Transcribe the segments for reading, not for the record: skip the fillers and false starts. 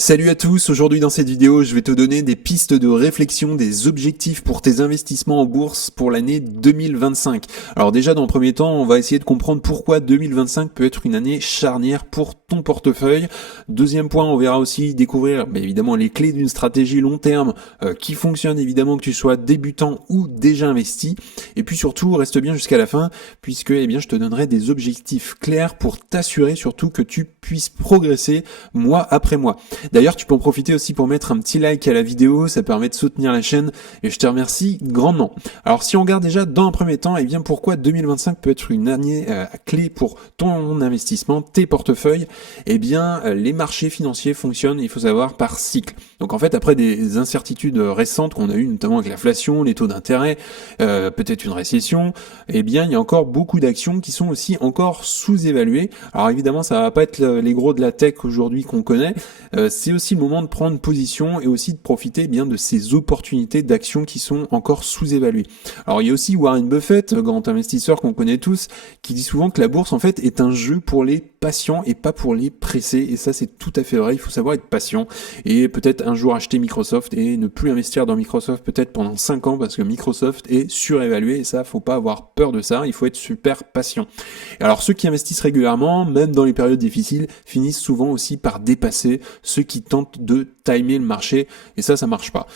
Salut à tous, aujourd'hui dans cette vidéo je vais te donner des pistes de réflexion, des objectifs pour tes investissements en bourse pour l'année 2025. Alors déjà dans le premier temps on va essayer de comprendre pourquoi 2025 peut être une année charnière pour ton portefeuille. Deuxième point, on verra aussi découvrir évidemment les clés d'une stratégie long terme qui fonctionne évidemment que tu sois débutant ou déjà investi. Et puis surtout reste bien jusqu'à la fin puisque je te donnerai des objectifs clairs pour t'assurer surtout que tu puisses progresser mois après mois. D'ailleurs, tu peux en profiter aussi pour mettre un petit like à la vidéo, ça permet de soutenir la chaîne et je te remercie grandement. Alors si on regarde déjà dans un premier temps, pourquoi 2025 peut être une année clé pour ton investissement, tes portefeuilles, les marchés financiers fonctionnent, il faut savoir, par cycle. Donc en fait, après des incertitudes récentes qu'on a eues, notamment avec l'inflation, les taux d'intérêt, peut-être une récession, il y a encore beaucoup d'actions qui sont aussi encore sous-évaluées. Alors évidemment, ça va pas être les gros de la tech aujourd'hui qu'on connaît, c'est aussi le moment de prendre position et aussi de profiter de ces opportunités d'actions qui sont encore sous-évaluées. Alors il y a aussi Warren Buffett, grand investisseur qu'on connaît tous, qui dit souvent que la bourse en fait est un jeu pour les patients et pas pour les pressés, et ça c'est tout à fait vrai, il faut savoir être patient et peut-être un jour acheter Microsoft et ne plus investir dans Microsoft peut-être pendant 5 ans parce que Microsoft est surévalué et ça faut pas avoir peur de ça, il faut être super patient. Et alors ceux qui investissent régulièrement, même dans les périodes difficiles, finissent souvent aussi par dépasser ceux qui tentent de timer le marché, et ça marche pas.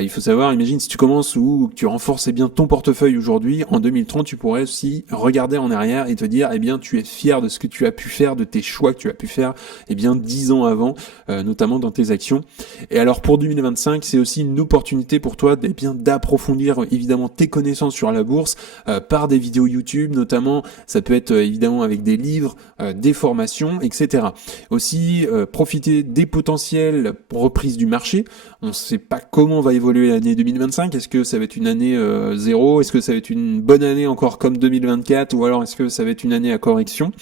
Il faut savoir, imagine si tu commences ou que tu renforces ton portefeuille aujourd'hui, en 2030 tu pourrais aussi regarder en arrière et te dire tu es fier de ce que tu as pu faire, de tes choix que tu as pu faire 10 ans avant, notamment dans tes actions. Et alors pour 2025 c'est aussi une opportunité pour toi d'approfondir évidemment tes connaissances sur la bourse par des vidéos YouTube notamment, ça peut être évidemment avec des livres, des formations, etc. Aussi profiter des potentielles reprises du marché. On ne sait pas comment va évoluer l'année 2025. Est-ce que ça va être une année zéro? Est-ce que ça va être une bonne année encore comme 2024? Ou alors est-ce que ça va être une année à correction?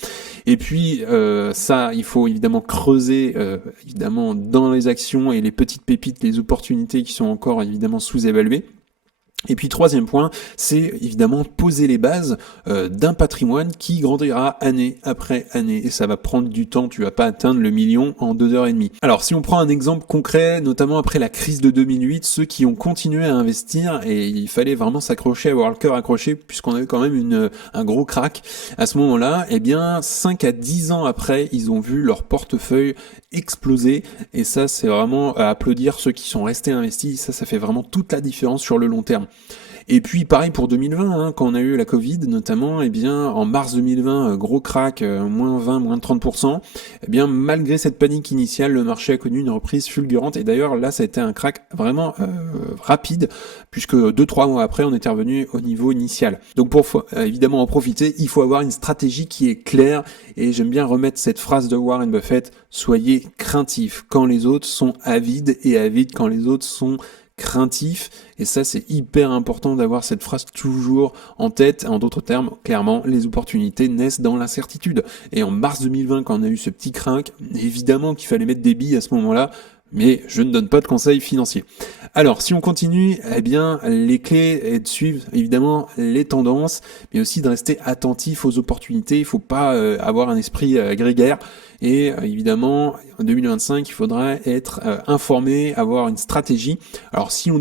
Et puis il faut évidemment creuser évidemment dans les actions et les petites pépites, les opportunités qui sont encore évidemment sous-évaluées. Et puis troisième point, c'est évidemment poser les bases d'un patrimoine qui grandira année après année. Et ça va prendre du temps, tu vas pas atteindre le million en 2 heures et demie. Alors si on prend un exemple concret, notamment après la crise de 2008, ceux qui ont continué à investir, et il fallait vraiment s'accrocher, avoir le cœur accroché, puisqu'on avait quand même un gros crack à ce moment-là, 5 à 10 ans après, ils ont vu leur portefeuille exploser. Et ça, c'est vraiment à applaudir ceux qui sont restés investis. Ça fait vraiment toute la différence sur le long terme. Et puis pareil pour 2020, quand on a eu la Covid notamment, en mars 2020, gros crack, moins 20, moins 30%, malgré cette panique initiale, le marché a connu une reprise fulgurante, et d'ailleurs là ça a été un crack vraiment rapide, puisque 2-3 mois après on était revenu au niveau initial. Donc pour évidemment en profiter, il faut avoir une stratégie qui est claire, et j'aime bien remettre cette phrase de Warren Buffett: soyez craintifs quand les autres sont avides, et avides quand les autres sont craintif. Et ça c'est hyper important d'avoir cette phrase toujours en tête. En d'autres termes, clairement, les opportunités naissent dans l'incertitude. Et en mars 2020, quand on a eu ce petit crack, évidemment qu'il fallait mettre des billes à ce moment-là, mais je ne donne pas de conseils financiers. Alors, si on continue, les clés est de suivre évidemment les tendances, mais aussi de rester attentif aux opportunités. Il faut pas avoir un esprit grégaire. Et évidemment, en 2025, il faudrait être informé, avoir une stratégie. Alors, si on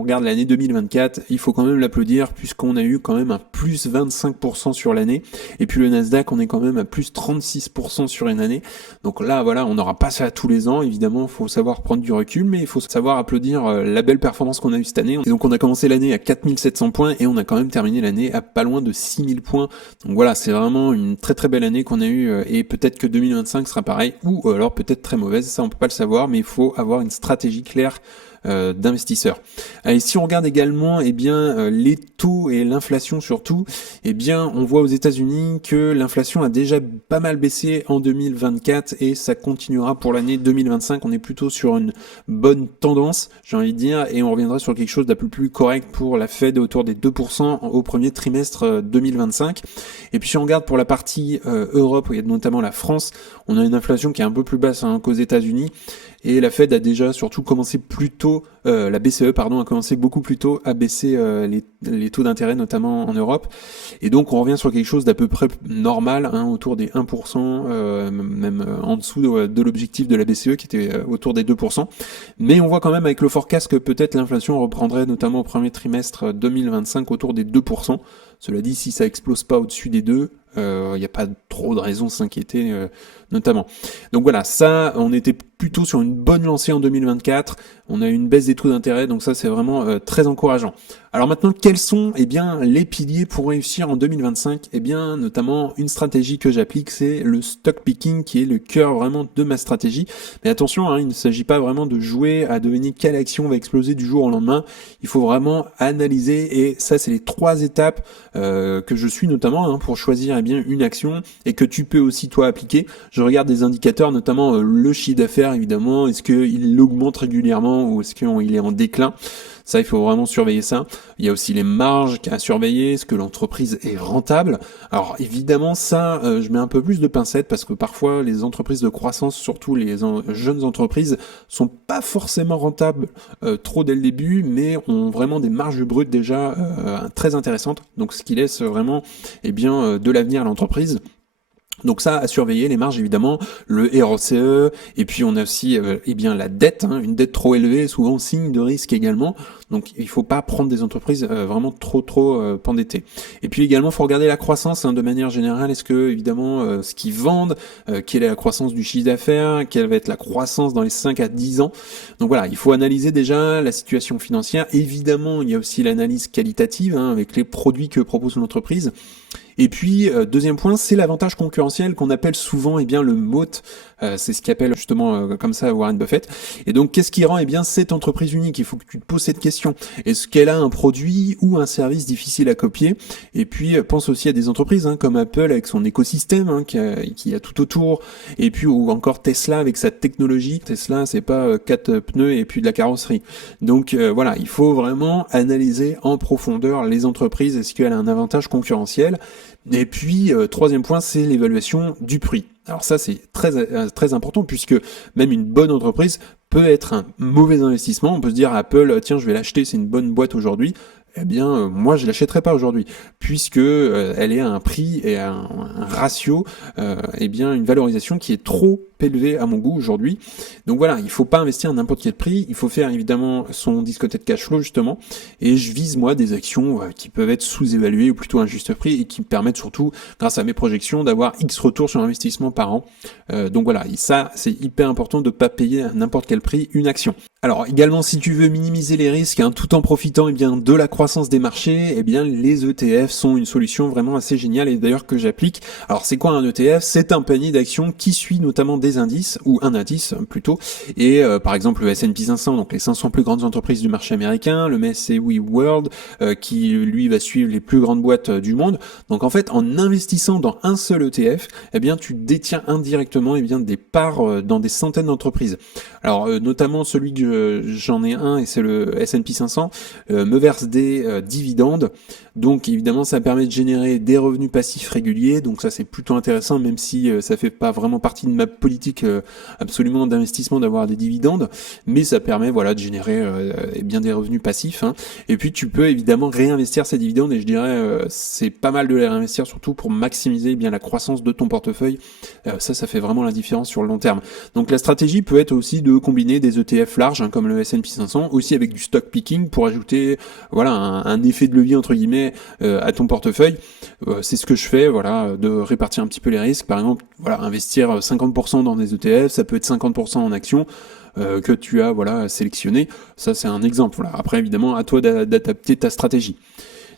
regarde l'année 2024, il faut quand même l'applaudir, puisqu'on a eu quand même un plus 25% sur l'année. Et puis le Nasdaq, on est quand même à plus 36% sur une année. Donc là, voilà, on n'aura pas ça tous les ans. Évidemment, il faut savoir prendre du recul, mais il faut savoir applaudir la belle performance qu'on a eue cette année. Et donc, on a commencé l'année à 4700 points et on a quand même terminé l'année à pas loin de 6000 points. Donc voilà, c'est vraiment une très très belle année qu'on a eue, et peut-être que 2025 sera pareil, ou alors peut-être très mauvaise, ça on peut pas le savoir, mais il faut avoir une stratégie claire d'investisseurs. Et si on regarde également les taux et l'inflation surtout, on voit aux États-Unis que l'inflation a déjà pas mal baissé en 2024 et ça continuera pour l'année 2025. On est plutôt sur une bonne tendance, j'ai envie de dire, et on reviendra sur quelque chose d'un peu plus correct pour la Fed autour des 2% au premier trimestre 2025. Et puis si on regarde pour la partie Europe, où il y a notamment la France, on a une inflation qui est un peu plus basse qu'aux États-Unis. et la Fed a déjà surtout commencé plus tôt, la BCE pardon, a commencé beaucoup plus tôt à baisser les taux d'intérêt, notamment en Europe, et donc on revient sur quelque chose d'à peu près normal, hein, autour des 1%, même en dessous de l'objectif de la BCE qui était autour des 2%, mais on voit quand même avec le forecast que peut-être l'inflation reprendrait notamment au premier trimestre 2025 autour des 2%. Cela dit, si ça explose pas au-dessus des 2, il n'y a pas trop de raison de s'inquiéter, notamment. Donc voilà, ça, on était plutôt sur une bonne lancée en 2024. On a eu une baisse des taux d'intérêt, donc ça, c'est vraiment très encourageant. Alors maintenant, quels sont les piliers pour réussir en 2025 ? Notamment, une stratégie que j'applique, c'est le stock picking, qui est le cœur vraiment de ma stratégie. Mais attention, il ne s'agit pas vraiment de jouer à deviner quelle action va exploser du jour au lendemain. Il faut vraiment analyser, et ça, c'est les 3 étapes que je suis notamment pour choisir une action, et que tu peux aussi toi appliquer. Je regarde des indicateurs, notamment le chiffre d'affaires évidemment, est-ce qu'il augmente régulièrement ou est-ce qu'il est en déclin. Ça, il faut vraiment surveiller ça. Il y a aussi les marges à surveiller, est-ce que l'entreprise est rentable. Alors évidemment ça, je mets un peu plus de pincettes parce que parfois les entreprises de croissance, surtout les jeunes entreprises, sont pas forcément rentables trop dès le début, mais ont vraiment des marges brutes déjà très intéressantes. Donc ce qui laisse vraiment de l'avenir à l'entreprise. Donc ça, à surveiller, les marges évidemment, le ROCE, et puis on a aussi la dette, une dette trop élevée, souvent signe de risque également. Donc il faut pas prendre des entreprises vraiment trop endettées. Et puis également, il faut regarder la croissance de manière générale. Est-ce que évidemment ce qu'ils vendent, quelle est la croissance du chiffre d'affaires, quelle va être la croissance dans les 5 à 10 ans. Donc voilà, il faut analyser déjà la situation financière. Évidemment, il y a aussi l'analyse qualitative avec les produits que propose l'entreprise. Et puis, deuxième point, c'est l'avantage concurrentiel qu'on appelle souvent le moat. C'est ce qu'appelle justement comme ça Warren Buffett. Et donc, qu'est-ce qui rend cette entreprise unique ? Il faut que tu te poses cette question. Est-ce qu'elle a un produit ou un service difficile à copier ? Et puis, pense aussi à des entreprises comme Apple avec son écosystème qui a tout autour. Et puis, ou encore Tesla avec sa technologie. Tesla, c'est pas 4 pneus et puis de la carrosserie. Donc, voilà, il faut vraiment analyser en profondeur les entreprises. Est-ce qu'elle a un avantage concurrentiel ? Et puis, troisième point, c'est l'évaluation du prix. Alors ça, c'est très important puisque même une bonne entreprise peut être un mauvais investissement. On peut se dire à Apple, tiens, je vais l'acheter, c'est une bonne boîte aujourd'hui. Moi je l'achèterai pas aujourd'hui puisque elle est à un prix et à un ratio une valorisation qui est trop élevée à mon goût aujourd'hui. Donc voilà, il faut pas investir à n'importe quel prix, il faut faire évidemment son discothèque cash flow justement, et je vise moi des actions qui peuvent être sous-évaluées ou plutôt à un juste prix et qui me permettent surtout, grâce à mes projections, d'avoir X retours sur investissement par an. Donc voilà, et ça c'est hyper important de pas payer à n'importe quel prix une action. Alors également, si tu veux minimiser les risques tout en profitant de la croissance des marchés, les ETF sont une solution vraiment assez géniale et d'ailleurs que j'applique. Alors c'est quoi un ETF ? C'est un panier d'actions qui suit notamment des indices, ou un indice plutôt, et par exemple le S&P 500, donc les 500 plus grandes entreprises du marché américain, le MSCI World qui lui va suivre les plus grandes boîtes du monde. Donc en fait, en investissant dans un seul ETF, tu détiens indirectement des parts dans des centaines d'entreprises. Alors notamment celui que j'en ai un et c'est le S&P 500 me verse des dividendes, donc évidemment ça permet de générer des revenus passifs réguliers, donc ça c'est plutôt intéressant même si ça fait pas vraiment partie de ma politique absolument d'investissement d'avoir des dividendes, mais ça permet de générer des revenus passifs et puis tu peux évidemment réinvestir ces dividendes et je dirais c'est pas mal de les réinvestir surtout pour maximiser la croissance de ton portefeuille. Ça fait vraiment la différence sur le long terme. Donc la stratégie peut être aussi de combiner des ETF larges comme le S&P 500, aussi avec du stock picking pour ajouter un effet de levier entre guillemets à ton portefeuille. C'est ce que je fais, de répartir un petit peu les risques. Par exemple, investir 50% dans des ETF, ça peut être 50% en actions que tu as sélectionné. Ça c'est un exemple. Après évidemment à toi d'adapter ta stratégie.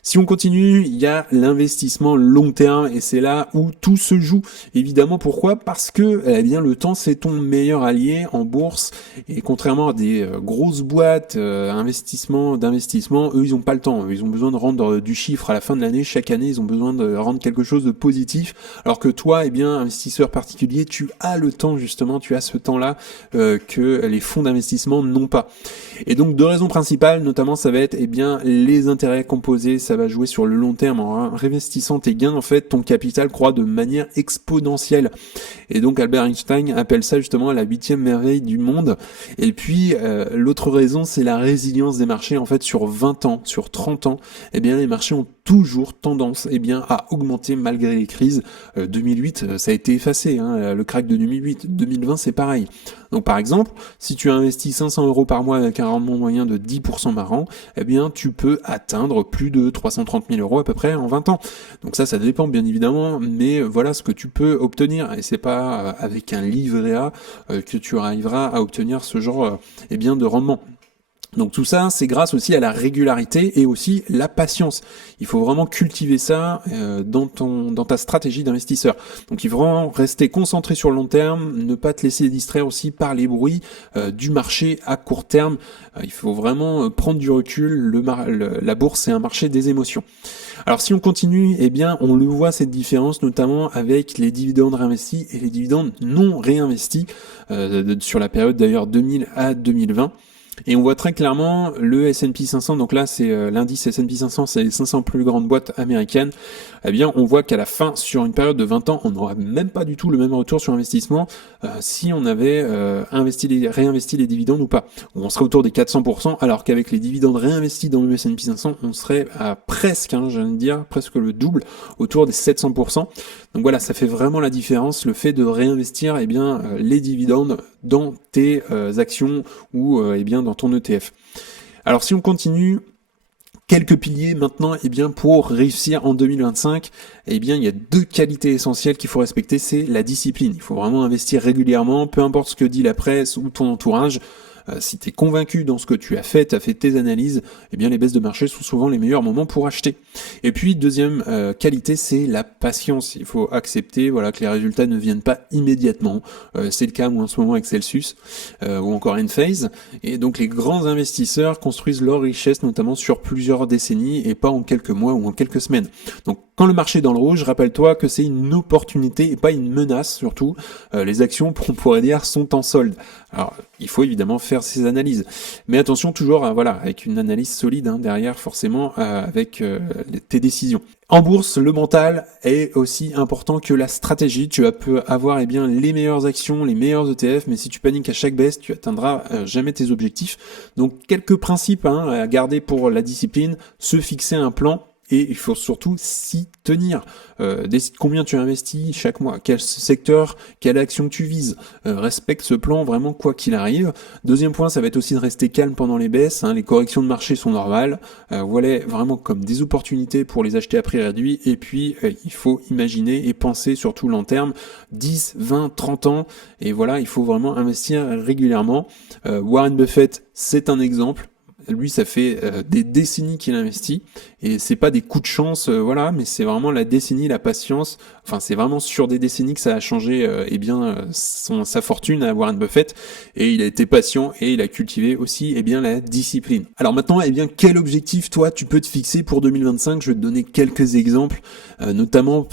Si on continue, il y a l'investissement long terme et c'est là où tout se joue. Évidemment, pourquoi ? Parce que le temps c'est ton meilleur allié en bourse et contrairement à des grosses boîtes d'investissement, eux ils ont pas le temps. Ils ont besoin de rendre du chiffre à la fin de l'année. Chaque année, ils ont besoin de rendre quelque chose de positif. Alors que toi, investisseur particulier, tu as le temps justement, tu as ce temps-là que les fonds d'investissement n'ont pas. Et donc deux raisons principales, notamment ça va être les intérêts composés. ça va jouer sur le long terme. En réinvestissant tes gains, en fait, ton capital croît de manière exponentielle. Et donc Albert Einstein appelle ça justement la 8e merveille du monde. Et puis l'autre raison, c'est la résilience des marchés. En fait, sur 20 ans, sur 30 ans, eh bien les marchés ont toujours tendance à augmenter malgré les crises. 2008, ça a été effacé, hein, le crack de 2008. 2020, c'est pareil. Donc par exemple, si tu investis 500 euros par mois avec un rendement moyen de 10% par an, eh bien tu peux atteindre plus de 330 000 euros à peu près en 20 ans. Donc ça dépend bien évidemment, mais voilà ce que tu peux obtenir. Et c'est pas avec un livret A que tu arriveras à obtenir ce genre de rendement. Donc tout ça, c'est grâce aussi à la régularité et aussi la patience. Il faut vraiment cultiver ça dans ta stratégie d'investisseur. Donc il faut vraiment rester concentré sur le long terme, ne pas te laisser distraire aussi par les bruits du marché à court terme. Il faut vraiment prendre du recul. La bourse, c'est un marché des émotions. Alors si on continue, eh bien on le voit cette différence notamment avec les dividendes réinvestis et les dividendes non réinvestis sur la période d'ailleurs 2000 à 2020. Et on voit très clairement le S&P 500, donc là c'est l'indice S&P 500, c'est les 500 plus grandes boîtes américaines. Eh bien on voit qu'à la fin, sur une période de 20 ans, on n'aura même pas du tout le même retour sur investissement si on avait réinvesti les dividendes ou pas. On serait autour des 400%, alors qu'avec les dividendes réinvestis dans le S&P 500, on serait à presque, presque le double, autour des 700%. Donc voilà, ça fait vraiment la différence, le fait de réinvestir les dividendes dans tes actions ou dans ton ETF. Alors si on continue, quelques piliers maintenant, pour réussir en 2025, il y a 2 qualités essentielles qu'il faut respecter, c'est la discipline. Il faut vraiment investir régulièrement, peu importe ce que dit la presse ou ton entourage. Si tu es convaincu dans ce que tu as fait tes analyses, les baisses de marché sont souvent les meilleurs moments pour acheter. Et puis deuxième qualité, c'est la patience. Il faut accepter que les résultats ne viennent pas immédiatement. C'est le cas moi en ce moment avec Celsius ou encore Enphase. Et donc les grands investisseurs construisent leur richesse notamment sur plusieurs décennies et pas en quelques mois ou en quelques semaines. Donc quand le marché est dans le rouge, rappelle-toi que c'est une opportunité et pas une menace surtout. Les actions, on pourrait dire, sont en solde. Alors il faut évidemment faire ces analyses. Mais attention toujours, avec une analyse solide derrière forcément avec tes décisions. En bourse, le mental est aussi important que la stratégie. Tu peux avoir les meilleures actions, les meilleurs ETF, mais si tu paniques à chaque baisse, tu atteindras jamais tes objectifs. Donc quelques principes à garder pour la discipline, se fixer un plan. Et il faut surtout s'y tenir. Décide combien tu investis chaque mois, quel secteur, quelle action tu vises. Respecte ce plan vraiment quoi qu'il arrive. Deuxième point, ça va être aussi de rester calme pendant les baisses. Les corrections de marché sont normales. Voilà vraiment comme des opportunités pour les acheter à prix réduit. Et puis, il faut imaginer et penser surtout long terme, 10, 20, 30 ans. Et voilà, il faut vraiment investir régulièrement. Warren Buffett, c'est un exemple. Lui, ça fait des décennies qu'il investit et c'est pas des coups de chance, mais c'est vraiment la décennie, la patience. Enfin, c'est vraiment sur des décennies que ça a changé sa fortune à Warren Buffett et il a été patient et il a cultivé aussi la discipline. Alors maintenant, quel objectif toi tu peux te fixer pour 2025 ? Je vais te donner quelques exemples, notamment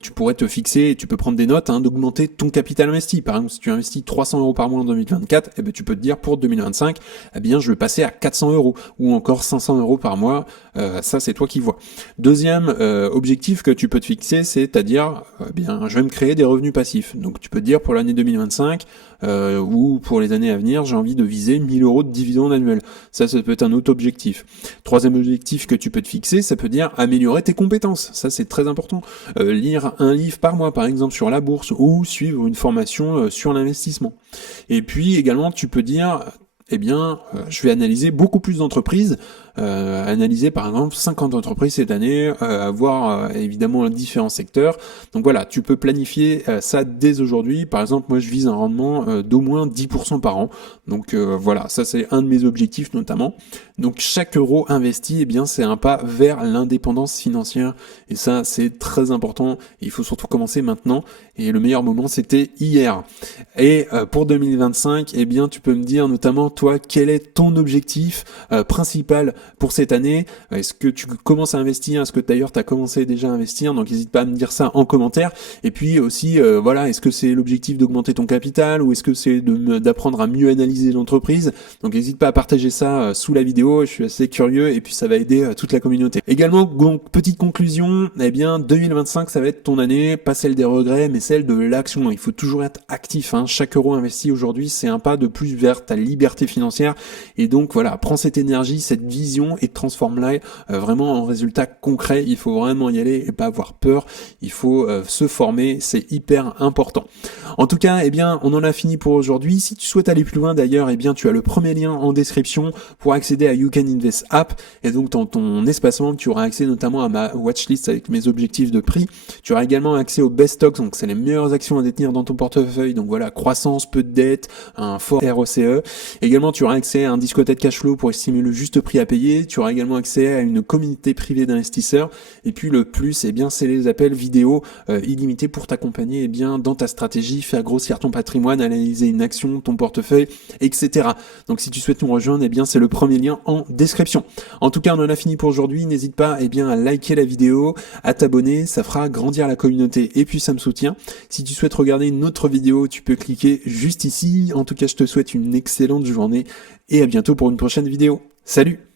tu pourrais te fixer et tu peux prendre des notes d'augmenter ton capital investi. Par exemple, si tu investis 300 euros par mois en 2024, tu peux te dire pour 2025, je vais passer à 400 euros ou encore 500 euros par mois. Ça, c'est toi qui vois. Deuxième objectif que tu peux te fixer, c'est-à-dire, je vais me créer des revenus passifs. Donc, tu peux te dire pour l'année 2025 ou pour les années à venir, j'ai envie de viser 1000 euros de dividendes annuels. Ça peut être un autre objectif. Troisième objectif que tu peux te fixer, ça peut dire améliorer tes compétences. Ça, c'est très important. Lire un livre par mois, par exemple, sur la bourse ou suivre une formation sur l'investissement. Et puis, également, tu peux dire je vais analyser beaucoup plus d'entreprises, analyser par exemple 50 entreprises cette année, voir évidemment différents secteurs. Donc voilà, tu peux planifier ça dès aujourd'hui. Par exemple, moi je vise un rendement d'au moins 10% par an. Donc voilà, ça c'est un de mes objectifs notamment. Donc chaque euro investi, c'est un pas vers l'indépendance financière. Et ça c'est très important. Il faut surtout commencer maintenant. Et le meilleur moment c'était hier. Et pour 2025, tu peux me dire notamment toi toi quel est ton objectif principal pour cette année. Est-ce que tu commences à investir? Est-ce que d'ailleurs tu as commencé déjà à investir? Donc n'hésite pas à me dire ça en commentaire. Et puis aussi, voilà, est-ce que c'est l'objectif d'augmenter ton capital ou est-ce que c'est d'apprendre à mieux analyser l'entreprise? Donc n'hésite pas à partager ça sous la vidéo, je suis assez curieux et puis ça va aider toute la communauté. Également, donc, petite conclusion, eh bien 2025 ça va être ton année, pas celle des regrets mais celle de l'action. Il faut toujours être actif, hein. Chaque euro investi aujourd'hui c'est un pas de plus vers ta liberté financière et donc voilà, prends cette énergie, cette vision et transforme-la vraiment en résultat concret. Il faut vraiment y aller et pas avoir peur, il faut se former, c'est hyper important. En tout cas, eh bien on en a fini pour aujourd'hui. Si tu souhaites aller plus loin d'ailleurs, eh bien tu as le premier lien en description pour accéder à You Can Invest App et donc dans ton espace membre tu auras accès notamment à ma watchlist avec mes objectifs de prix. Tu auras également accès aux best stocks, donc c'est les meilleures actions à détenir dans ton portefeuille, donc voilà, croissance, peu de dette, un fort ROCE. Également tu auras accès à un discothèque cash flow pour estimer le juste prix à payer. Tu auras également accès à une communauté privée d'investisseurs et puis le plus, eh bien c'est les appels vidéo illimités pour t'accompagner eh bien dans ta stratégie, faire grossir ton patrimoine, analyser une action, ton portefeuille, etc. Donc si tu souhaites nous rejoindre, eh bien c'est le premier lien en description. En tout cas, on en a fini pour aujourd'hui. N'hésite pas eh bien à liker la vidéo, à t'abonner, ça fera grandir la communauté et puis ça me soutient. Si tu souhaites regarder une autre vidéo, tu peux cliquer juste ici. En tout cas, je te souhaite une excellente journée et à bientôt pour une prochaine vidéo. Salut!